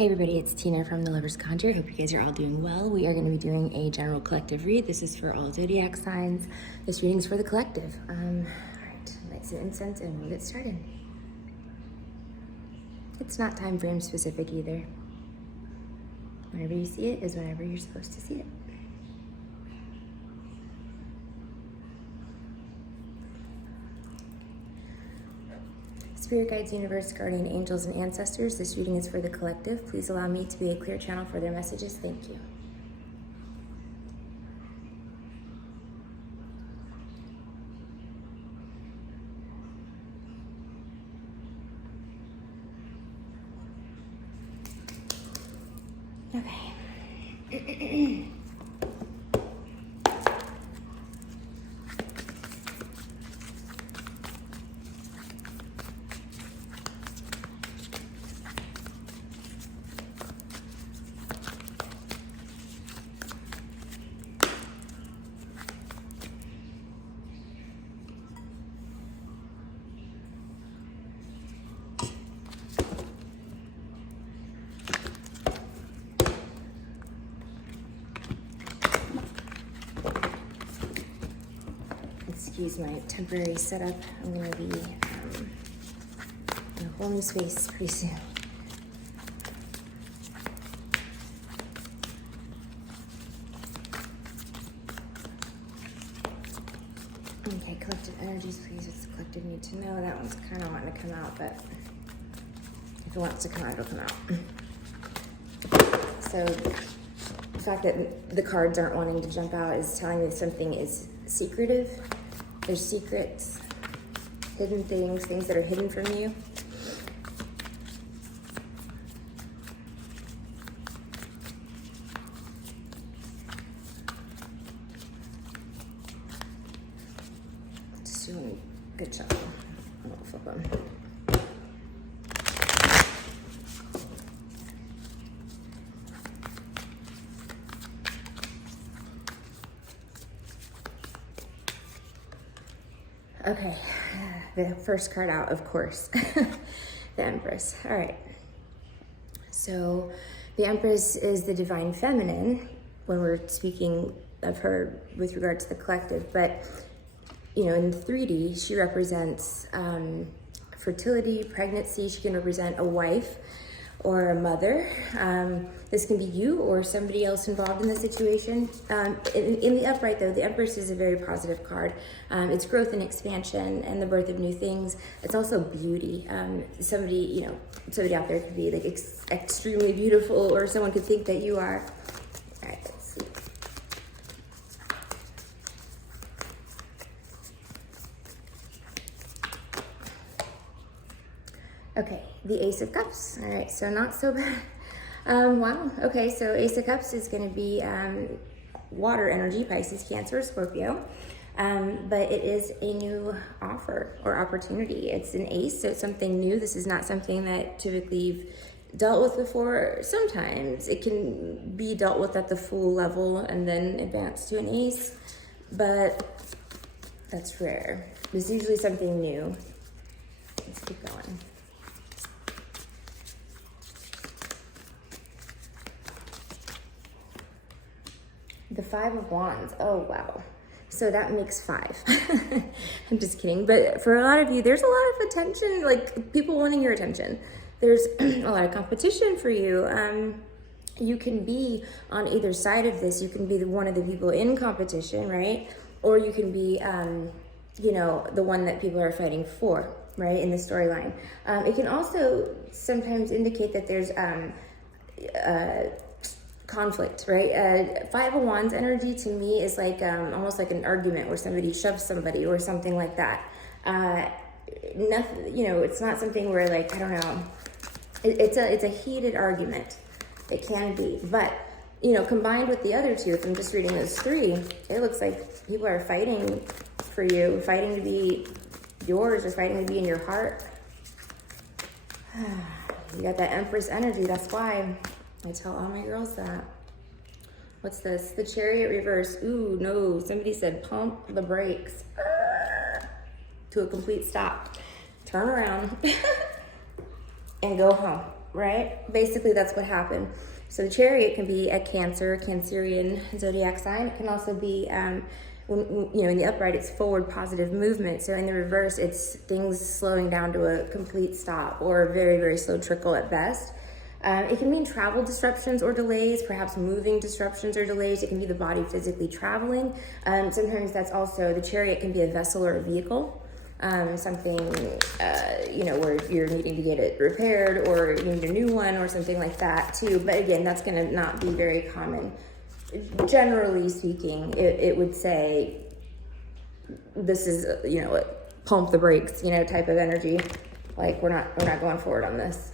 Hey everybody, it's Tina from the Lovers Conjure. Hope you guys are all doing well. We are going to be doing a general collective read. This is for all zodiac signs. This reading's for the collective. All right, light some incense and we'll get started. It's not time frame specific either. Whenever you see it is whenever you're supposed to see it. Spirit guides, universe, guardian angels, and ancestors, this reading is for the collective. Please allow me to be a clear channel for their messages. Thank you. Okay. Excuse my temporary setup. I'm going to be in a whole new space pretty soon. Okay, collective energies, please. What's the collective need to know? That one's kind of wanting to come out, but if it wants to come out, it'll come out. So the fact that the cards aren't wanting to jump out is telling me something is secretive. There's secrets, hidden things, things that are hidden from you. Just doing a good job. I'm gonna flip them. Okay, the first card out, of course, the Empress. All right, so the Empress is the divine feminine when we're speaking of her with regard to the collective, but you know, in 3D, she represents fertility, pregnancy. She can represent a wife or a mother. This can be you or somebody else involved in the situation. In the upright though, the Empress is a very positive card. It's growth and expansion and the birth of new things. It's also beauty. Somebody, you know, somebody out there could be like extremely beautiful, or someone could think that you are. All right, let's see. Okay, the Ace of Cups. All right, so not so bad. Wow, okay, so Ace of Cups is going to be water energy, Pisces, Cancer, Scorpio. But it is a new offer or opportunity. It's an ace, so it's something new. This is not something that typically you've dealt with before. Sometimes it can be dealt with at the full level and then advance to an ace, but that's rare. This is usually something new. Let's keep going. The Five of Wands. Oh, wow. So that makes 5. I'm just kidding. But for a lot of you, there's a lot of attention, like people wanting your attention. There's a lot of competition for you. You can be on either side of this. You can be one of the people in competition, right? Or you can be, you know, the one that people are fighting for, right, in the storyline. It can also sometimes indicate that there's conflict, right? Five of Wands energy to me is like almost like an argument where somebody shoves somebody or something like that. Nothing, you know, it's not something where like, I don't know, it's a heated argument. It can be, but you know, combined with the other two, if I'm just reading those 3, it looks like people are fighting for you, fighting to be yours or fighting to be in your heart. You got that Empress energy. That's why I tell all my girls that. What's this? The Chariot reverse. Ooh, no. Somebody said pump the brakes to a complete stop. Turn around and go home. right? Basically, that's what happened. So the chariot can be a Cancerian zodiac sign. It can also be, in the upright, it's forward positive movement. So in the reverse, it's things slowing down to a complete stop or a very, very slow trickle at best. It can mean travel disruptions or delays, perhaps moving disruptions or delays. It can be the body physically traveling. Sometimes that's also, the chariot can be a vessel or a vehicle. Something, where you're needing to get it repaired or you need a new one or something like that too. But again, that's going to not be very common. Generally speaking, it would say this is, pump the brakes, type of energy. Like we're not going forward on this.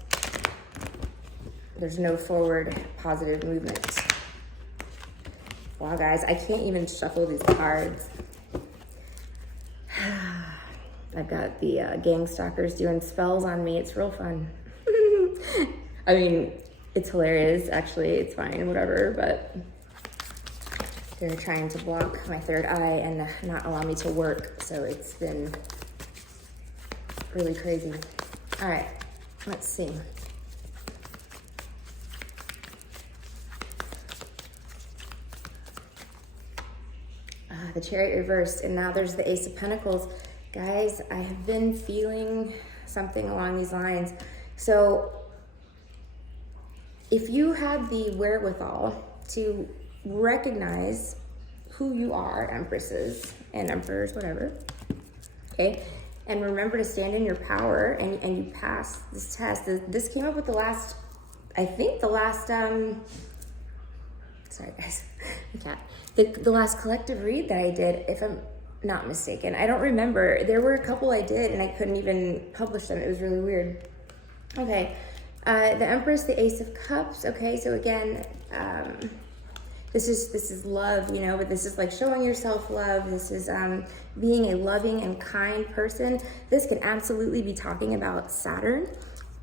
There's no forward positive movement. Wow, guys, I can't even shuffle these cards. I've got the gang stalkers doing spells on me. It's real fun. I mean, it's hilarious. Actually, it's fine, whatever. But they're trying to block my third eye and not allow me to work. So it's been really crazy. All right, let's see. The chariot reversed, and now there's the Ace of Pentacles. Guys, I have been feeling something along these lines. So if you have the wherewithal to recognize who you are, empresses and emperors, whatever, okay, and remember to stand in your power and you pass this test. This came up with the last, sorry guys, the cat. The last collective read that I did, if I'm not mistaken. I don't remember. There were a couple I did and I couldn't even publish them. It was really weird. Okay. The Empress, the Ace of Cups. Okay. So again, this is love, but this is like showing yourself love. This is being a loving and kind person. This can absolutely be talking about Saturn,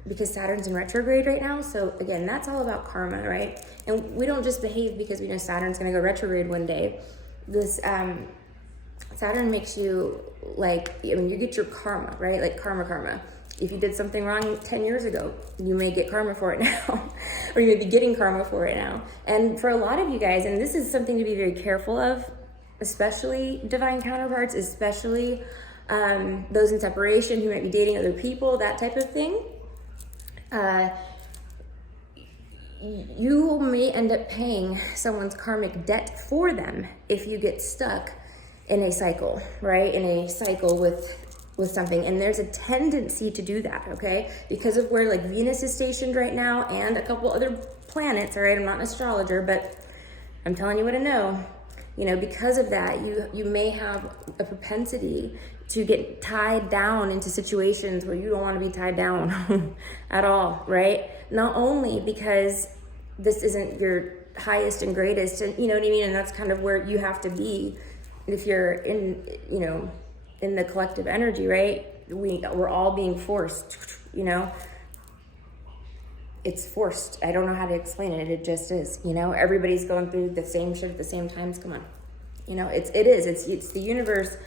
because Saturn's in retrograde right now. So again, that's all about karma, right? And we don't just behave because we know Saturn's going to go retrograde one day. This Saturn makes you you get your karma, right? Like karma. If you did something wrong 10 years ago, you may get karma for it now, or you may be getting karma for it now. And for a lot of you guys, and this is something to be very careful of, especially divine counterparts, especially those in separation who might be dating other people, that type of thing. You may end up paying someone's karmic debt for them if you get stuck in a cycle, right? In a cycle with something. And there's a tendency to do that, okay? Because of where Venus is stationed right now and a couple other planets, all right? I'm not an astrologer, but I'm telling you what I know. Because of that, you may have a propensity to get tied down into situations where you don't want to be tied down at all, right? Not only because this isn't your highest and greatest, and you know what I mean, and that's kind of where you have to be if you're in, in the collective energy, right? We're all being forced, It's forced. I don't know how to explain it. It just is, Everybody's going through the same shit at the same times. Come on. It's the universe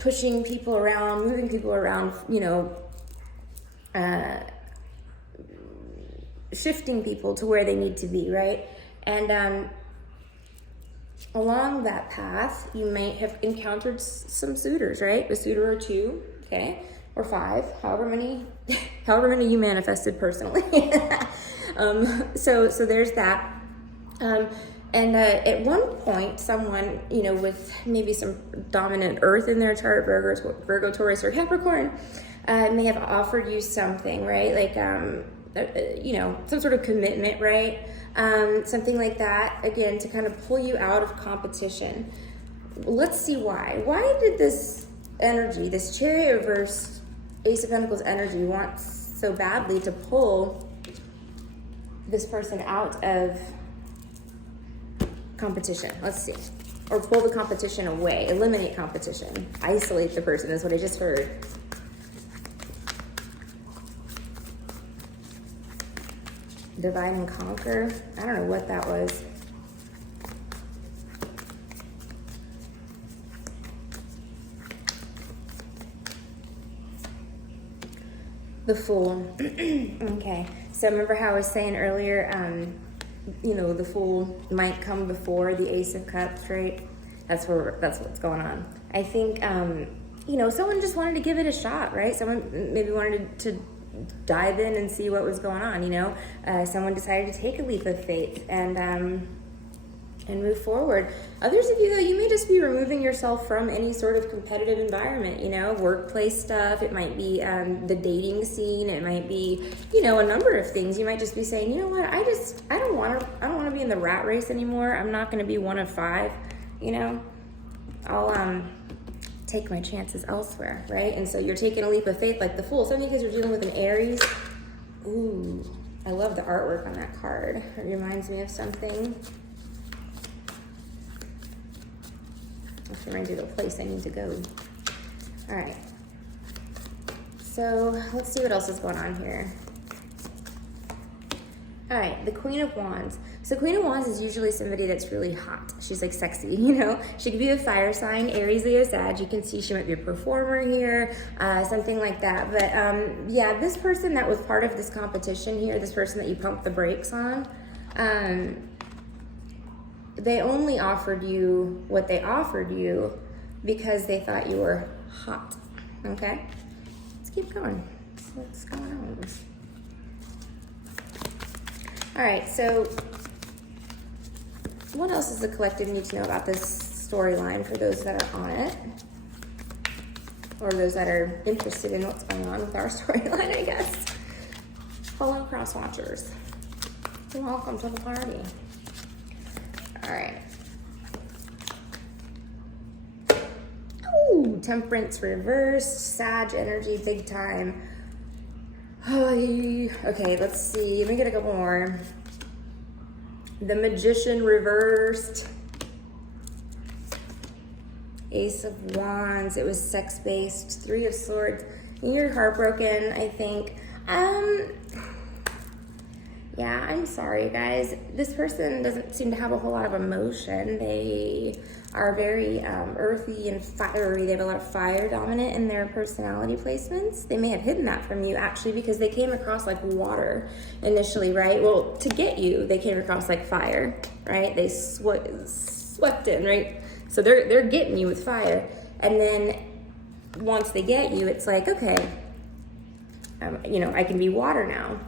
pushing people around, moving people around, shifting people to where they need to be, right? And along that path, you may have encountered some suitors, right? A suitor or two, okay, or 5, however many you manifested personally. So there's that. And at one point, someone, with maybe some dominant earth in their chart, Virgo, Taurus, or Capricorn, may have offered you something, right? Some sort of commitment, right? Something like that, again, to kind of pull you out of competition. Let's see why. Why did this energy, this chariot reverse Ace of Pentacles energy, want so badly to pull this person out of competition? Let's see. Or pull the competition away, eliminate competition, isolate the person is what I just heard. Divide and conquer. I don't know what that was. The Fool. Okay, so remember how I was saying earlier, you know, the Fool might come before the Ace of Cups, right? That's what's going on. I think, you know, someone just wanted to give it a shot, right? Someone maybe wanted to dive in and see what was going on, you know? Someone decided to take a leap of faith and move forward. Others of you, though, you may just be removing yourself from any sort of competitive environment, you know, workplace stuff. It might be the dating scene. It might be, you know, a number of things. You might just be saying, you know what, I don't want to be in the rat race anymore. I'm not going to be one of five, you know. I'll take my chances elsewhere, right? And so you're taking a leap of faith like the Fool. Some of you guys are dealing with an Aries. Ooh, I love the artwork on that card. It reminds me of something. Actually, reminds me of the place I need to go. All right. So let's see what else is going on here. All right, the Queen of Wands. So Queen of Wands is usually somebody that's really hot. She's like sexy, you know? She could be a fire sign, Aries, Leo, Sag. You can see she might be a performer here, something like that. But yeah, this person that was part of this competition here, this person that you pumped the brakes on, they only offered you what they offered you because they thought you were hot, okay? Let's keep going. So what's going on? All right, so what else does the collective need to know about this storyline for those that are on it? Or those that are interested in what's going on with our storyline, I guess. Fellow cross watchers, welcome to the party. All right. Ooh, Temperance reversed, Sag energy big time. Okay, let's see. Let me get a couple more. The Magician reversed. Ace of Wands. It was sex-based. Three of Swords. You're heartbroken, I think. Yeah, I'm sorry, guys. This person doesn't seem to have a whole lot of emotion. They are very earthy and fiery. They have a lot of fire dominant in their personality placements. They may have hidden that from you, actually, because they came across like water initially, right? Well, to get you, they came across like fire, right? They swept in, right? So they're getting you with fire. And then once they get you, it's like, okay, you know, I can be water now.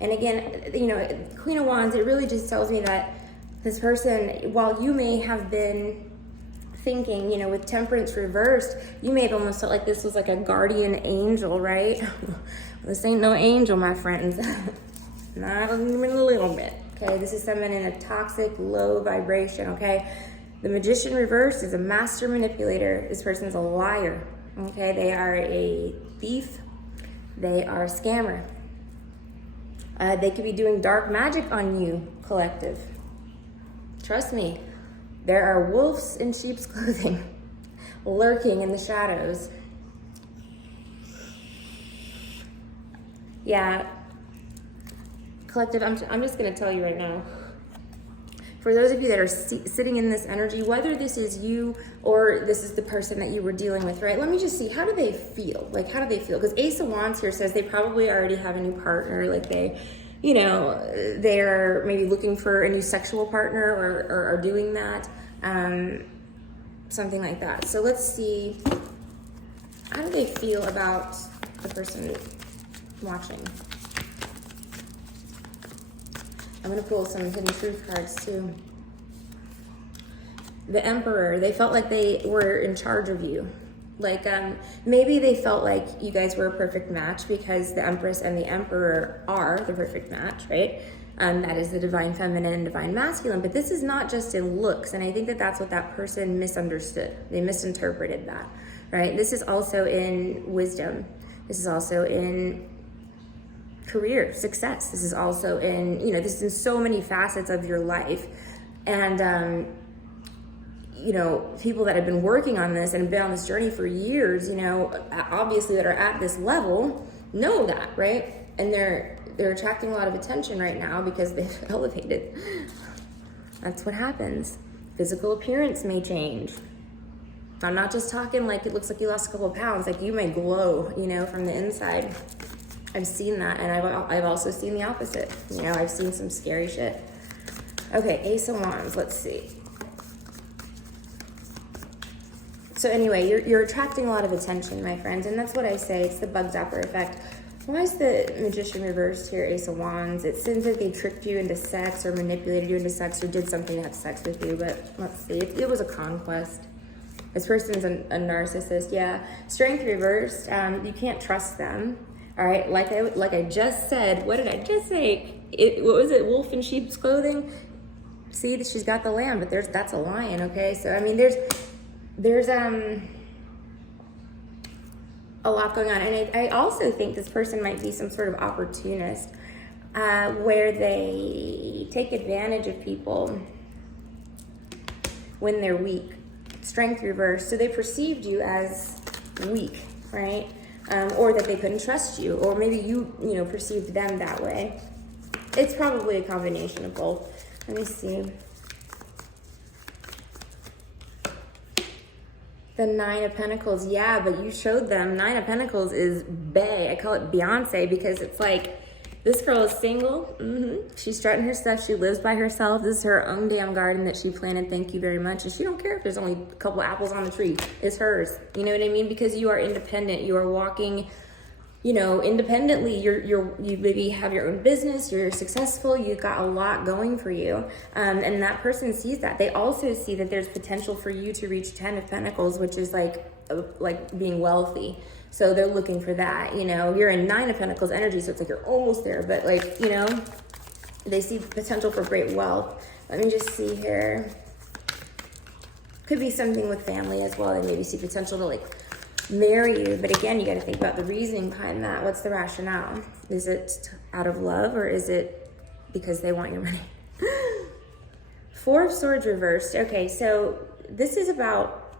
And again, you know, Queen of Wands, it really just tells me that this person, while you may have been thinking, you know, with Temperance reversed, you may have almost felt like this was like a guardian angel, right? This ain't no angel, my friends. Not even a little bit, okay? This is someone in a toxic, low vibration, okay? The Magician reversed is a master manipulator. This person's a liar, okay? They are a thief. They are a scammer. They could be doing dark magic on you, collective. Trust me, there are wolves in sheep's clothing lurking in the shadows. Yeah, collective, I'm just gonna tell you right now, for those of you that are sitting in this energy, whether this is you or this is the person that you were dealing with, right? Let me just see, how do they feel? Like, how do they feel? Because Ace of Wands here says they probably already have a new partner. Like they, you know, they're maybe looking for a new sexual partner or are doing that. Something like that. So let's see, how do they feel about the person watching? I'm going to pull some hidden truth cards too. The Emperor, they felt like they were in charge of you. Like maybe they felt like you guys were a perfect match because the Empress and the Emperor are the perfect match, right? That is the divine feminine and divine masculine. But this is not just in looks. And I think that that's what that person misunderstood. They misinterpreted that, right? This is also in wisdom. This is also in career success. This is also in, you know, this is in so many facets of your life. And, you know, people that have been working on this and been on this journey for years, you know, obviously that are at this level know that, right? And they're attracting a lot of attention right now because they've elevated. That's what happens. Physical appearance may change. I'm not just talking like it looks like you lost a couple of pounds, like you may glow, you know, from the inside. I've seen that, and I've also seen the opposite. You know, I've seen some scary shit. Okay, Ace of Wands, let's see. So anyway, you're attracting a lot of attention, my friends, and that's what I say. It's the bug zapper effect. Why is the Magician reversed here, Ace of Wands? It seems like they tricked you into sex or manipulated you into sex or did something to have sex with you, but let's see. It was a conquest. This person's a narcissist, yeah. Strength reversed, you can't trust them. All right, like I just said, what did I just say? What was it, wolf in sheep's clothing? See, that she's got the lamb, but that's a lion, okay? So, I mean, there's a lot going on. And I also think this person might be some sort of opportunist, where they take advantage of people when they're weak. Strength reversed. So they perceived you as weak, right? Or that they couldn't trust you, or maybe you perceived them that way. It's probably a combination of both. Let me see. The Nine of Pentacles, yeah, but you showed them. Nine of Pentacles is bae. I call it Beyonce because it's like, this girl is single. She's strutting her stuff. She lives by herself. This is her own damn garden that she planted. Thank you very much. And she don't care if there's only a couple apples on the tree. It's hers. You know what I mean? Because you are independent. You are walking, independently. You maybe have your own business. You're successful. You've got a lot going for you. And that person sees that. They also see that there's potential for you to reach 10 of Pentacles, which is like being wealthy. So they're looking for that, You're in Nine of Pentacles energy, so it's like you're almost there, but they see potential for great wealth. Let me just see here. Could be something with family as well. They maybe see potential to marry you, but again, you got to think about the reasoning behind that. What's the rationale? Is it out of love, or is it because they want your money? Four of Swords reversed. Okay, so this is about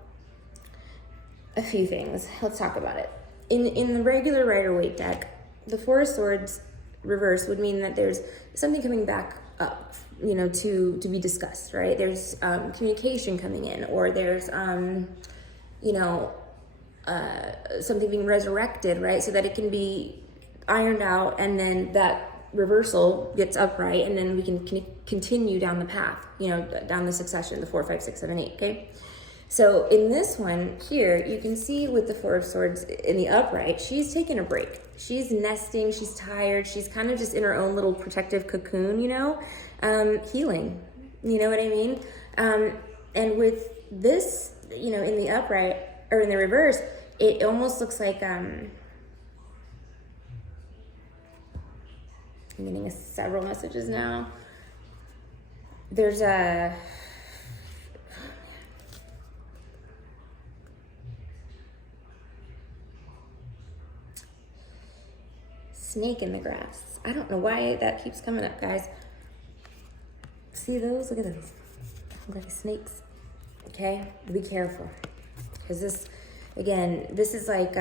a few things. Let's talk about it. In the regular Rider-Waite deck, the Four of Swords reverse would mean that there's something coming back up, to be discussed, right? There's communication coming in, or there's, something being resurrected, right? So that it can be ironed out, and then that reversal gets upright, and then we can continue down the path, down the succession, the 4, 5, 6, 7, 8, okay? So in this one here, you can see with the Four of Swords in the upright, she's taking a break. She's nesting, she's tired, she's kind of just in her own little protective cocoon, healing, you know what I mean? And with this, in the upright, or in the reverse, it almost looks like, I'm getting several messages now. There's a, snake in the grass. I don't know why that keeps coming up, guys. See those? Look at those. Look like snakes. Okay? Be careful. Because this is like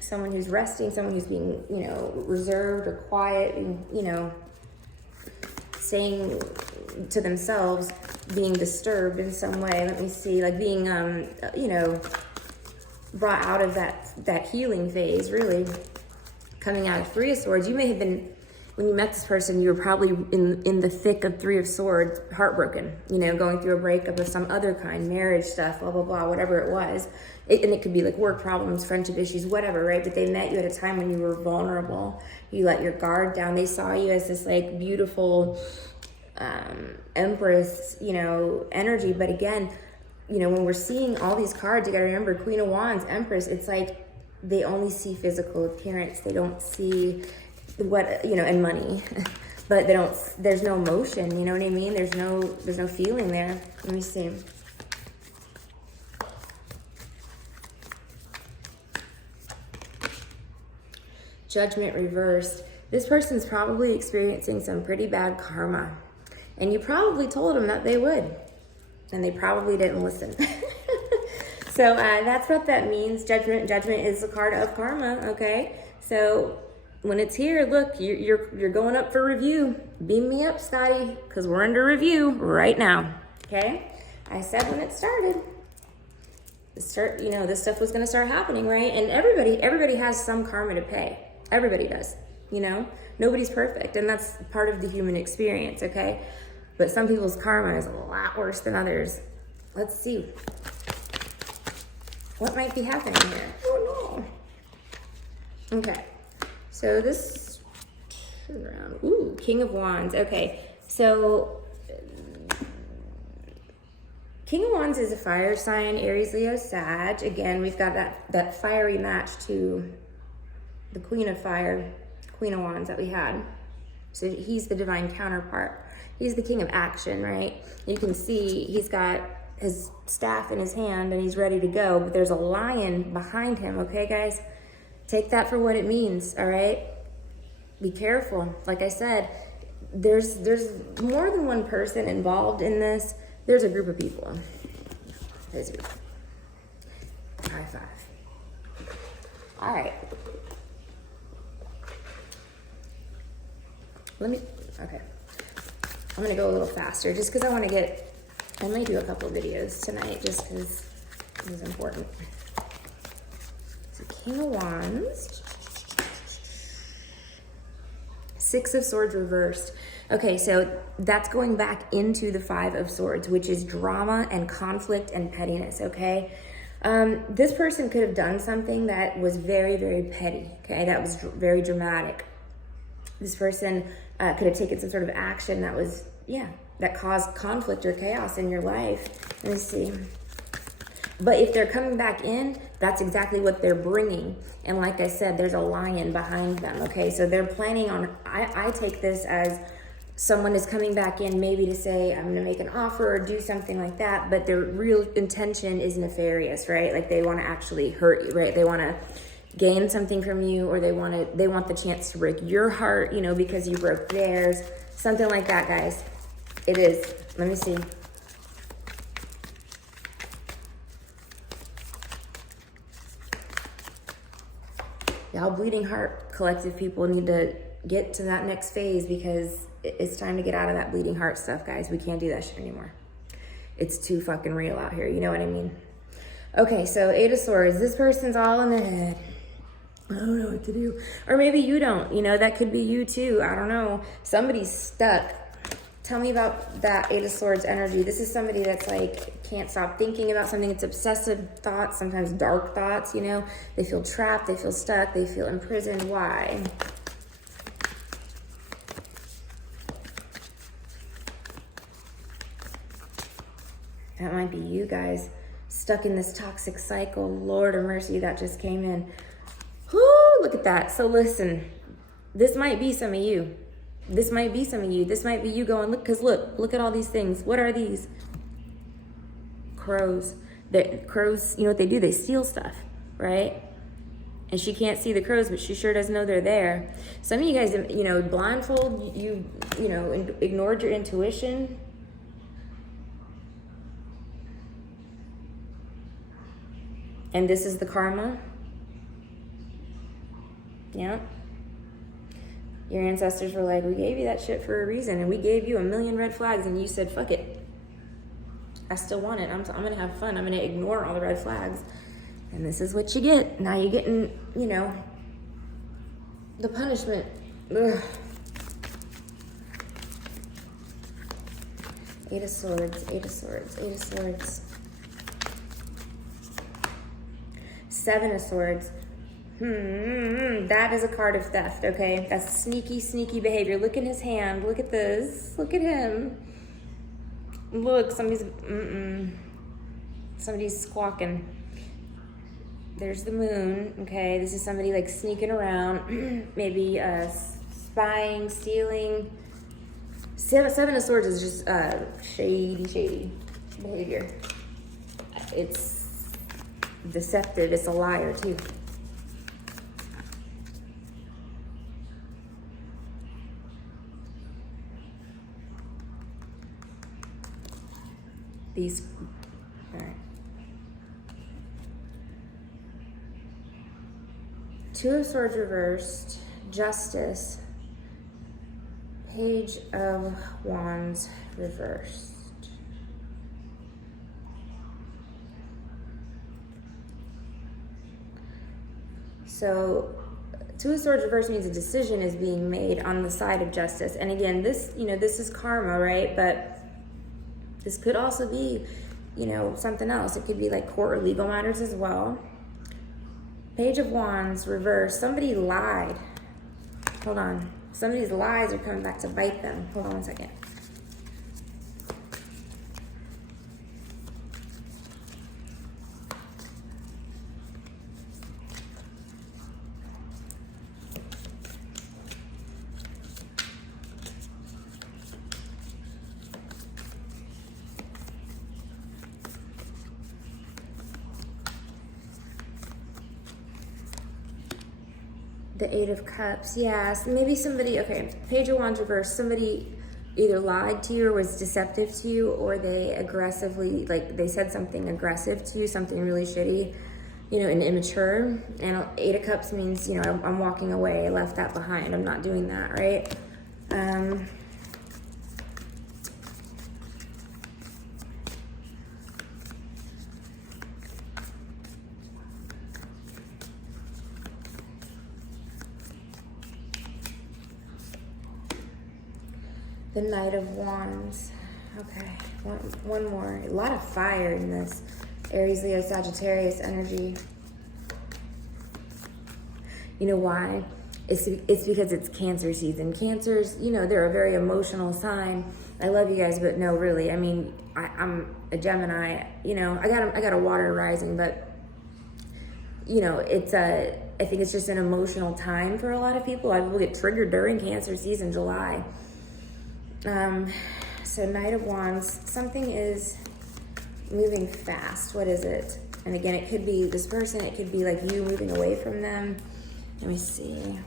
someone who's resting, someone who's being, reserved or quiet, and, staying to themselves, being disturbed in some way. Let me see, like being, brought out of that healing phase, really. Coming out of Three of Swords, you may have been, when you met this person, you were probably in the thick of Three of Swords, heartbroken, going through a breakup of some other kind, marriage stuff, blah, blah, blah, whatever it was. And it could be like work problems, friendship issues, whatever, right? But they met you at a time when you were vulnerable. You let your guard down. They saw you as this like beautiful Empress, energy. But again, when we're seeing all these cards, you got to remember Queen of Wands, Empress, it's like, they only see physical appearance. They don't see what, and money, but there's no emotion, you know what I mean? There's no feeling there. Let me see. Judgment reversed. This person's probably experiencing some pretty bad karma, and you probably told them that they would, and they probably didn't listen. So that's what that means. Judgment is the card of karma, okay? So when it's here, look, you're going up for review. Beam me up, Scotty, because we're under review right now, okay? I said when it started, this stuff was going to start happening, right? And everybody has some karma to pay. Everybody does, you know? Nobody's perfect, and that's part of the human experience, okay? But some people's karma is a lot worse than others. Let's see. What might be happening here? Oh no. Okay, so this, turn around. Ooh, King of Wands. Okay, so King of Wands is a fire sign, Aries, Leo, Sag. Again, we've got that fiery match to the Queen of Fire, Queen of Wands that we had. So he's the divine counterpart. He's the king of action, right? You can see he's got his staff in his hand and he's ready to go, but there's a lion behind him, okay, guys? Take that for what it means, all right? Be careful. Like I said, there's more than one person involved in this. There's a group of people. There's a group. High five. All right. Okay. I'm gonna go a little faster just because I might do a couple videos tonight just because it was important. So King of Wands. Six of Swords reversed. Okay, so that's going back into the Five of Swords, which is drama and conflict and pettiness, okay? This person could have done something that was very, very petty, okay? That was very dramatic. This person could have taken some sort of action that was, that caused conflict or chaos in your life. Let me see. But if they're coming back in, that's exactly what they're bringing. And like I said, there's a lion behind them, okay? So they're planning on, I take this as someone is coming back in maybe to say, I'm gonna make an offer or do something like that, but their real intention is nefarious, right? Like they wanna actually hurt you, right? They wanna gain something from you, or they want the chance to break your heart, you know, because you broke theirs. Something like that, guys. It is. Let me see. Y'all bleeding heart collective people need to get to that next phase because it's time to get out of that bleeding heart stuff, guys. We can't do that shit anymore. It's too fucking real out here. You know what I mean? Okay, so Eight of Swords. This person's all in the head. I don't know what to do. Or maybe you don't. You know, that could be you too. I don't know. Somebody's stuck. Tell me about that Eight of Swords energy. This is somebody that's like, can't stop thinking about something. It's obsessive thoughts, sometimes dark thoughts, you know. They feel trapped, they feel stuck, they feel imprisoned. Why? That might be you guys, stuck in this toxic cycle. Lord of mercy, that just came in. Whoo, look at that. So listen, this might be some of you. This might be some of you. This might be you going, look, because look at all these things. What are these? Crows. Crows, you know what they do? They steal stuff, right? And she can't see the crows, but she sure does know they're there. Some of you guys, you know, blindfold, you know, ignored your intuition. And this is the karma. Yeah. Your ancestors were like, we gave you that shit for a reason, and we gave you a million red flags, and you said, fuck it. I still want it. I'm gonna have fun. I'm gonna ignore all the red flags. And this is what you get. Now you're getting, you know, the punishment. Ugh. Eight of Swords, Eight of Swords, Eight of Swords. Seven of Swords. That is a card of theft, okay? That's sneaky, sneaky behavior. Look in his hand. Look at this. Look at him. Look, somebody's squawking. There's the moon, okay? This is somebody like sneaking around, maybe spying, stealing. Seven of Swords is just shady behavior. It's deceptive. It's a liar too. All right. Two of Swords reversed, Justice, Page of Wands reversed. So Two of Swords reverse means a decision is being made on the side of justice. And again, this, you know, this is karma, right? But this could also be, you know, something else. It could be like court or legal matters as well. Page of Wands, reverse. Somebody lied. Hold on. Somebody's lies are coming back to bite them. Hold on one second. The Eight of Cups, yes. Maybe somebody, okay, Page of Wands reverse, somebody either lied to you or was deceptive to you, or they aggressively, like they said something aggressive to you, something really shitty, you know, and immature. And Eight of Cups means, you know, I'm walking away, I left that behind, I'm not doing that, right? The Knight of Wands. Okay, one more. A lot of fire in this. Aries, Leo, Sagittarius energy. You know why? It's because it's Cancer season. Cancers, you know, they're a very emotional sign. I love you guys, but no, really. I mean, I'm a Gemini. You know, I got a water rising, but you know, I think it's just an emotional time for a lot of people. A lot of people get triggered during Cancer season, July. So Knight of Wands, something is moving fast. What is it? And again, it could be this person, it could be like you moving away from them. Let me see.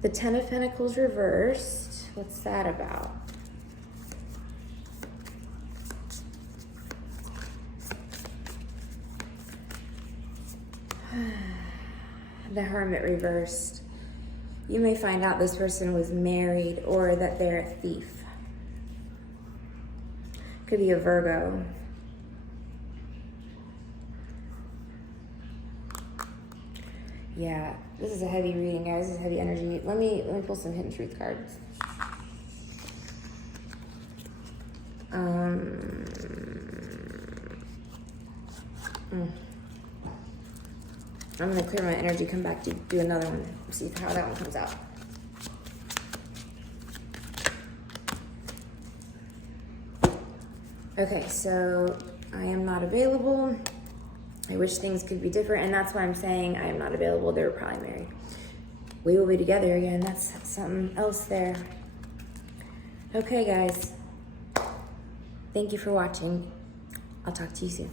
The Ten of Pentacles reversed. What's that about? The Hermit reversed. You may find out this person was married or that they're a thief. Could be a Virgo. Yeah, this is a heavy reading, guys. This is heavy energy. Let me pull some hidden truth cards. I'm gonna clear my energy, come back to do another one, see how that one comes out. Okay, so I am not available. I wish things could be different, and that's why I'm saying I am not available. They were probably married. We will be together again. That's something else there. Okay, guys. Thank you for watching. I'll talk to you soon.